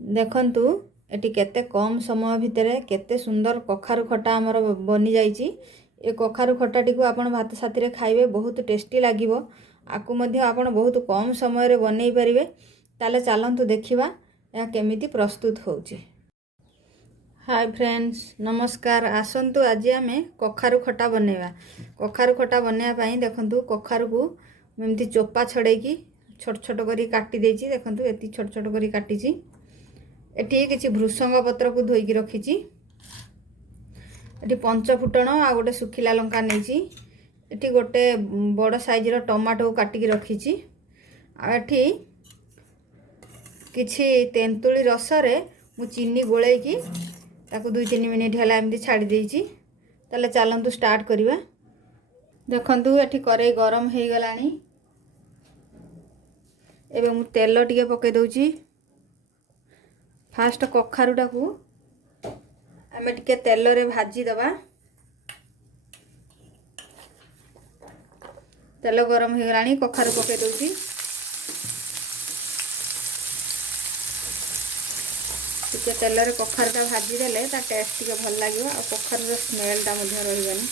देखंतु एटी केते कम समय भितर केते सुंदर कखारु खटा हमर बनी जाइची। ए कखारु खटाटी को आपण भात साथी रे खाइबे बहुत टेस्टी लागिवो। आकु मध्ये आपण बहुत कम समय रे बनै परिबे। ताले चलंतु देखिबा या केमिति प्रस्तुत होउची। हाय फ्रेंड्स नमस्कार। आसंतु आज आमे कखारु खटा बनेवा। कखारु खटा बनेया पई देखंतु कखारु को एमति चोपा छडेकी छोट छोट करी काटी देची। देखंतु एति छोट छोट करी काटीची। एटी किछि भृसंग पत्र को धोई की रखीची। एटी पंच फुटण आ गोटे सुखिला लंका नेची। एटी गोटे बड़ साइज रो टमाटो काटी की रखीची। आ एटी किछि तेंतुली रस रे मु चीनी गोळै की ताको 2-3 मिनिट हला एमदी छाडी देइची। ताले चलंतु स्टार्ट करिवा। देखंतु एटी करे गरम हेई गलानी। एबे मु तेल टिके पके दउची। फास्ट कखारुटा को आमे टिके तेल रे भाजी दबा। तेल गरम हे गलानी कखारु पके दउची। टिके तेल रे कखारुटा भाजी देले ता टेस्ट टिके भल लागिवो आ कखारु रो स्मेल टा मध्ये रहिबनी।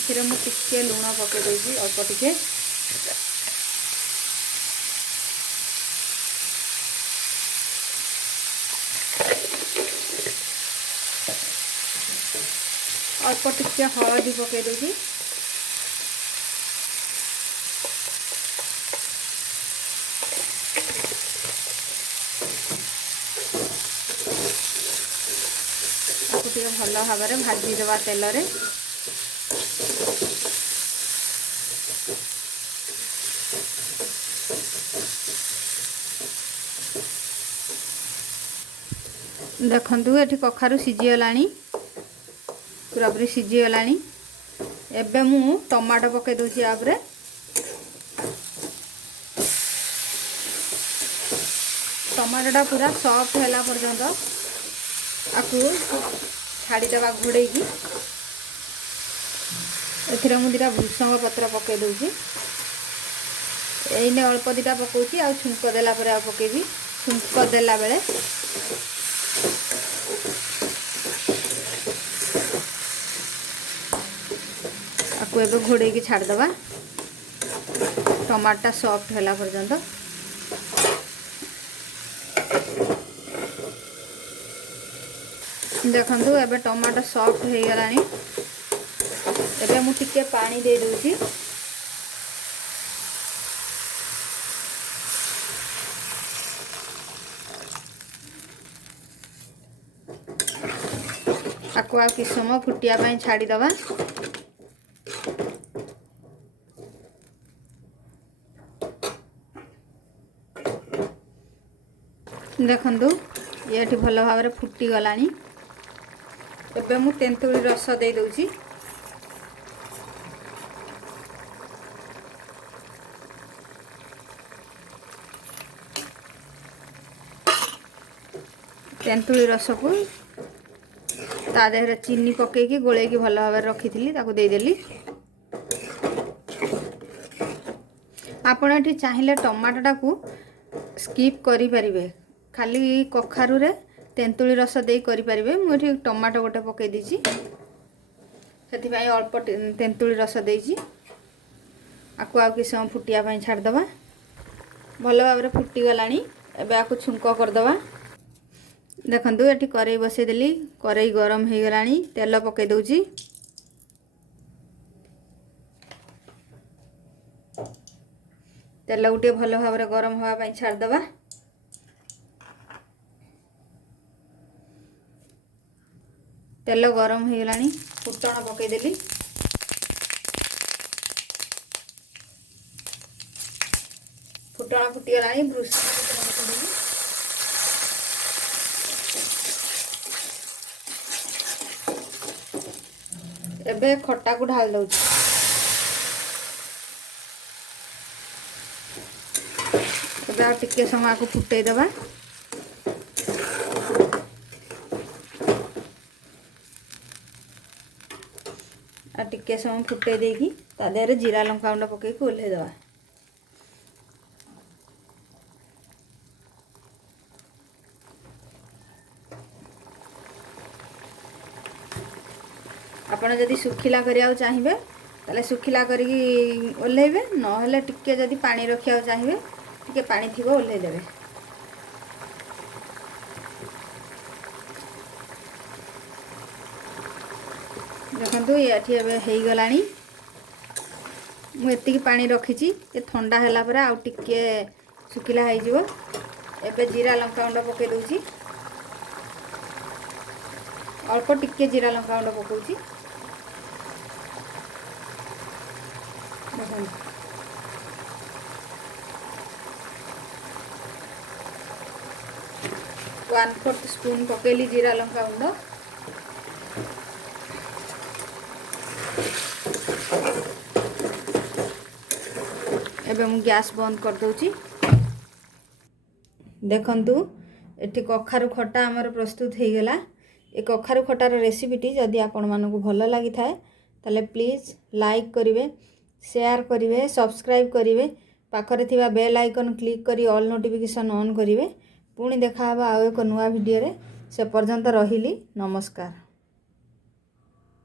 एथिरे मु टिके लूण पके देजी अल्प टिके। अल्प टिके हळदी पके देजी। टिके भल भाव में भाजी देवा तेल रे। देखंतु एठी कखारु सिझी गलानी। पूरा पूरी सिझी गलानी। एबे मु टमाटो पके दोची आपरे। टमाटोटा पूरा सॉफ्ट होला पर्यंत आकु छाड़ी देवा घोड़े की। एथिरे मु दिटा भृसंग पत्र पके दोची। एइने अल्प दिटा पकोची आ छुंक देला परे आ पकेबी। छुंक देला बेले आकु एबे घोड़े की छाड़ दबा टमाटा सॉफ्ट होला पर्यंत। देखंतु एबे टमाटो सॉफ्ट हे गलानी। एबे मु टिके पानी दे दोची। आकु आ कि समय फुटिया पई छाड़ी दबा। देखंतु ये भल भाव में फुटी गलानी। एबे मु तेंतुली रस दे दोची। तेंतुली रस को ता देहरे चीनी पके की गोले की भल भाव में रखी थी ताको दे देली। आपण एठी चाहिए टमाटोटा को स्किप करि परिबे। खाली कखारु रे तेंतुली रस दे करि परिबे। मु एठी टमाटो गोटे पके दीची। सेति भाई अल्प तेंतुली रस देइची। आकु आ कि समय फुटिया पई छाड़ दबा। भल भाव में फुटी गलानी। एबे आकु छुंक कर दबा। देखंतु एठी करेई बसे देली। करेई गरम हे गलानी। तेल पके दोची। तेल गुटे भल भाव में गरम हवा पई छाड़ दबा। तेल गरम हो गलानी। फुटण पके देली। फुटण फुटी गलानी। भृसंग पत्र पके देली। एबे खट्टा को ढाल दउची। ଏବେ ଆଉ ଟିକେ ସମୟ ଆକୁ ଫୁଟେଇ ଦେବା। ଆଉ ଟିକେ ସମୟ ଫୁଟେଇ ଦେଇକି ତା ଦେହରେ ଜିରା ଲଙ୍କା ଗୁଣ୍ଡ ପକେଇକି ଓହ୍ଲେଇ ଦେବା। ଆପଣ ଯଦି ଶୁଖିଲା କରିବାକୁ ଚାହିଁବେ ତାହେଲେ ଶୁଖିଲା କରିକି ଓହ୍ଲେଇବେ, ନହେଲେ ଟିକେ ଯଦି ପାଣି ରଖିବାକୁ ଚାହିଁବେ ଟିକେ ପାଣି ଥିବ ଓହ୍ଲେଇ ଦେବେ। ଦେଖନ୍ତୁ ଏଠି ଏବେ ହେଇଗଲାଣି। ମୁଁ ଏତିକି ପାଣି ରଖିଛି, ଏ ଥଣ୍ଡା ହେଲା ପରେ ଆଉ ଟିକେ ଶୁଖିଲା ହେଇଯିବ। ଏବେ ଜିରା ଲଙ୍କା ଗୁଣ୍ଡ ପକେଇ ଦେଉଛି, ଅଳ୍ପ ଟିକେ ଜିରା ଲଙ୍କା ଗୁଣ୍ଡ ପକାଉଛି। ଦେଖନ୍ତୁ 1/4 ସ୍ପୁନ୍ ପକେଇଲି ଜିରା ଲଙ୍କା ଗୁଣ୍ଡ। ଏବେ ମୁଁ ଗ୍ୟାସ୍ ବନ୍ଦ କରିଦେଉଛି। ଦେଖନ୍ତୁ ଏଠି କଖାରୁ ଖଟା ଆମର ପ୍ରସ୍ତୁତ ହେଇଗଲା। ଏ କଖାରୁ ଖଟାର ରେସିପିଟି ଯଦି ଆପଣମାନଙ୍କୁ ଭଲ ଲାଗିଥାଏ ତାହେଲେ ପ୍ଲିଜ୍ ଲାଇକ୍ କରିବେ, ସେୟାର କରିବେ, ସବସ୍କ୍ରାଇବ୍ କରିବେ, ପାଖରେ ଥିବା ବେଲ୍ ଆଇକନ୍ କ୍ଲିକ୍ କରି ଅଲ୍ ନୋଟିଫିକେସନ୍ ଅନ୍ କରିବେ। ପୁଣି ଦେଖା ହେବ ଆଉ ଏକ ନୂଆ ଭିଡ଼ିଓରେ। ସେ ପର୍ଯ୍ୟନ୍ତ ରହିଲି, ନମସ୍କାର।